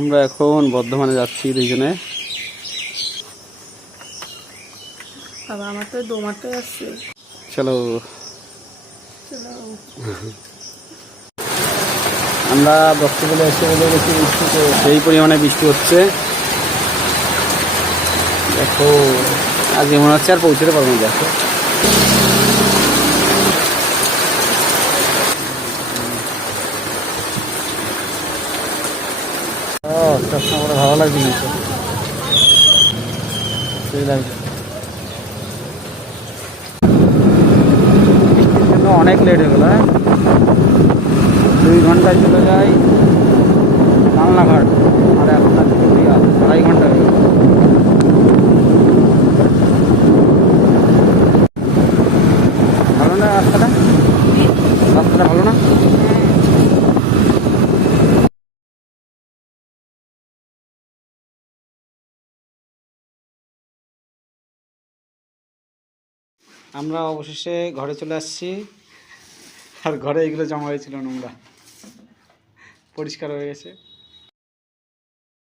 আমরা এখন বর্ধমানে যাচ্ছি দুইজনে। বাবা আমার তো দোমাতে আসছে। চলো আমরা বক্তব্যে এসে বলে গেছি বৃষ্টিতে, সেই পরিমাণে বৃষ্টি হচ্ছে। দেখো আজকে মনে হচ্ছে আর পৌঁছতে পারবো না। দেখো চশমা করে ভালো লাগছে না তো, সেই লাগছে। বৃষ্টির জন্য অনেক লেট হয়ে গেল। 2 ঘন্টায় চলে যাই কালনাঘাট, আর এখন আছে 2.5 ঘন্টা হয়ে গেল। ভালো না রাস্তাটা? রাস্তাটা ভালো না? আমরা অবশেষে ঘরে চলে আসছি। আর ঘরে এগুলো জমা হয়েছিল নোংরা, পরিষ্কার হয়ে গেছে।